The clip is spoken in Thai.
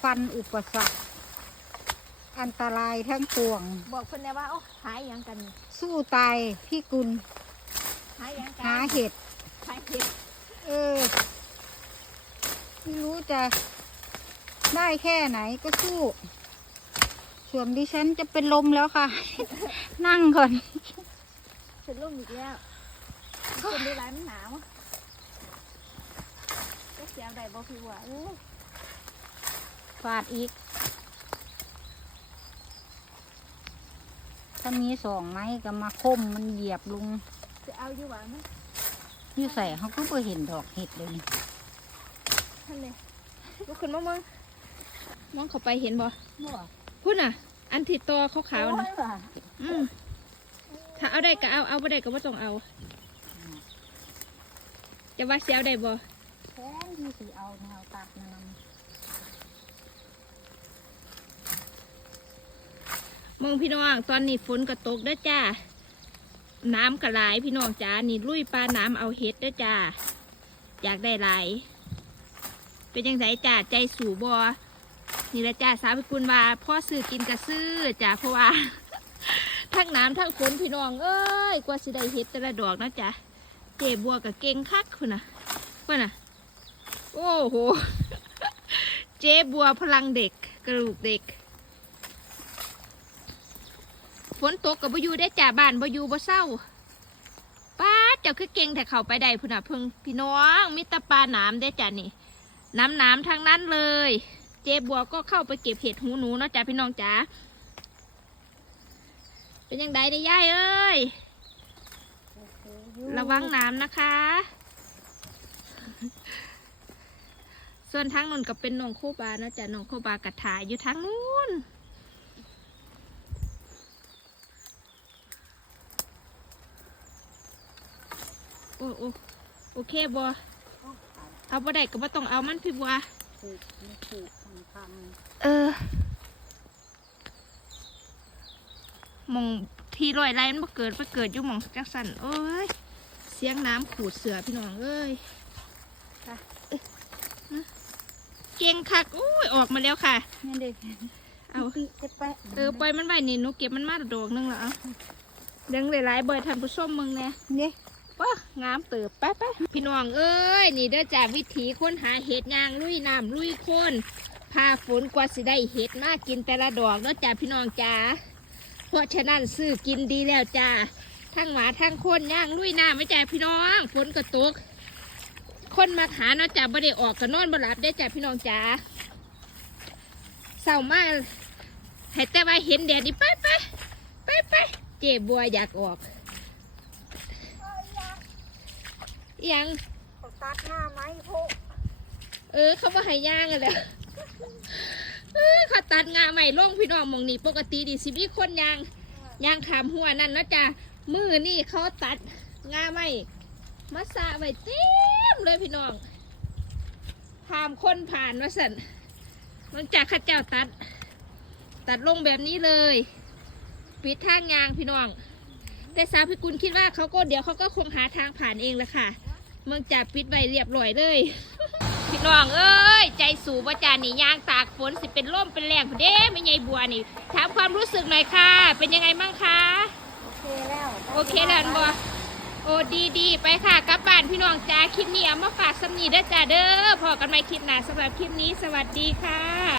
ฟันอุปสรรค อันตรายทั้งปวง บอกเพิ่นได้ว่าโอ้หายยังกันนี่สู้ตายพี่กุลหายยังกันหาเห็ด หายเห็ดเออ ไม่รู้จะได้แค่ไหนก็สู้ ส่วนดิฉันจะเป็นลมแล้วค่ะ นั่งก่อน เป็นลมอีกแล้วคนดูร้ายมันหนาวก็เสียได้บ่พี่ว่าเอ้ย ฟาดอีกถ้ามีสองไม้ก็มาคมมันเหยียบลงจะเอาอยู่หว่ามันนี่ใส่เขาก็ไปเห็นดอกเห็ดเลยนี่ท่านเลยลุกขึ้นมามึงมองเข้าไปเห็นบ่บ่พุ่นน่ะ อันที่ตัวขาวๆนะโอ้ยว่ะอืมถ้าเอาได้ก็เอาเอาไม่ได้ก็ไม่ต้องเอา จะว่าเสียเอาได้บ่แทนที่สิเอาแนวตัดนำ มองพี่น้องตอนนี้ฝนก็ตกด้จ้า น้ำก็หลพี่น้องจ้านี่ลุยปลาน้ำเอาเห็ดด้จ้า อยากได้ไหลเป็นยังไงจ้าใจสู่บอนี่แหละจ้าสาวพิกุลว่าพ่อซื้อกินกระซื้อจ้าเพราะว่าทั้งน้ำทั้งฝนพี่น้องเอ้ยกว่าสิได้เห็ดแต่ละดอกนะจ้าเจ็บัวกับเก่งคักคุณน่ะคุณน่ะโอ้โห เจ๊บัวพลังเด็กกระดูกเด็ก ฝนตกกับบอยู่ได้จ่าบ้านบอยู่บ่เศร้าป้าเจ้าคือเก่งแต่เข้าไปได้พุ่นน่ะเพิ่งพี่น้องมิตรปลาหนามได้จ้ะนี่น้ำหนามทั้งนั้นเลย เจ๊บัวก็เข้าไปเก็บเห็ดหูหนูเนาะจ้ะพี่น้องจ๋าเป็นยังไงได้ย่ายเอ้ยระวังน้ำนะคะ ส่วนทางนู้นก็เป็นนองโคบานะจ๊ะนองโคบากระถายอยู่ทางนู้น โอ้โอ้โอเคบอเอาบ่ได้ก็บ่ต้องเอามันพี่บัวถูกไม่ถูกทางเออหมองที่ลอยไรมันบ่เกิดมาเกิดอยู่หมองจักสันเอ้ยเสียงน้ำขูดเสือพี่น้องเอ้ยค่ะเอ๊ะนะเก่งคักอุ้ยออกมาแล้วค่ะๆนี่เด็กเอาจะไปเออปล่อยมันไว้นี่หนูเก็บมันมาดอกหนึงแล้วเอาเลี้ยงหลายๆเบอร์ทันผู้ชมมึงเนี่ยนี่ ว้างามเติบไปไปพี่น้องเอ้ยนี่เด้อจากวิถีค้นหาเห็ดยางลุยน้ำลุยโคนพาฝนกว่าสิได้เห็ดมากินแต่ละดอกเด้อจ้าพี่น้องจ้าเพราะฉะนั้นซื้อกินดีแล้วจ้าทั้งหมาทั้งคนย่างลุยน้ำไม่จ้าพี่น้องฝนก็ตกคนมาหาเนาะจ้าบ่ได้ออกก็นอนบ่หลับได้อจ้าพี่น้องจ้าเศร้ามากให้แต่ว่าเห็นแดดนี่ไปไปไปไปเจ็บบัวอยากออก อิหยัง เขาตัดหน้าไม้โพกเออ เขาว่าให้ย่างกันเลยเออเขาตัดงาใหม่ล่งพี่น้องหมองนี่ปกติดิสิมีคนยางยางขามหัวนั่นเนาะจ้ะมือนี่เขาตัดงาใหม่มาสะไว้เต็มเลยพี่น้องผ่ามคนผ่านว่าสันมันจากข้าเจ้าตัด ตัดลงแบบนี้เลย ปิดทางยางพี่น้อง แต่สาวพิกุลคิดว่าเขาก็เดี๋ยวเขาก็คงหาทางผ่านเองแหละค่ะ เมืองจ่าปิดไว้เรียบร้อยเลย พี่น้องเอ้ย ใจสูบว่าจานี่ยางตากฝนสิเป็นร่มเป็นแรงพอเด้ไม่ใหญ่บัวนี่ถามความรู้สึกหน่อยค่ะ เป็นยังไงบ้างคะโอเคแล้วโอเคแล้วบัวโอ้ดีดีๆไปค่ะกลับบ้านพี่น้องจ้าคลิปนี้เอามาฝากสำนีเด้อจ้าเด้อพอกันใหม่คลิปหน้าสำหรับคลิปนี้สวัสดีค่ะ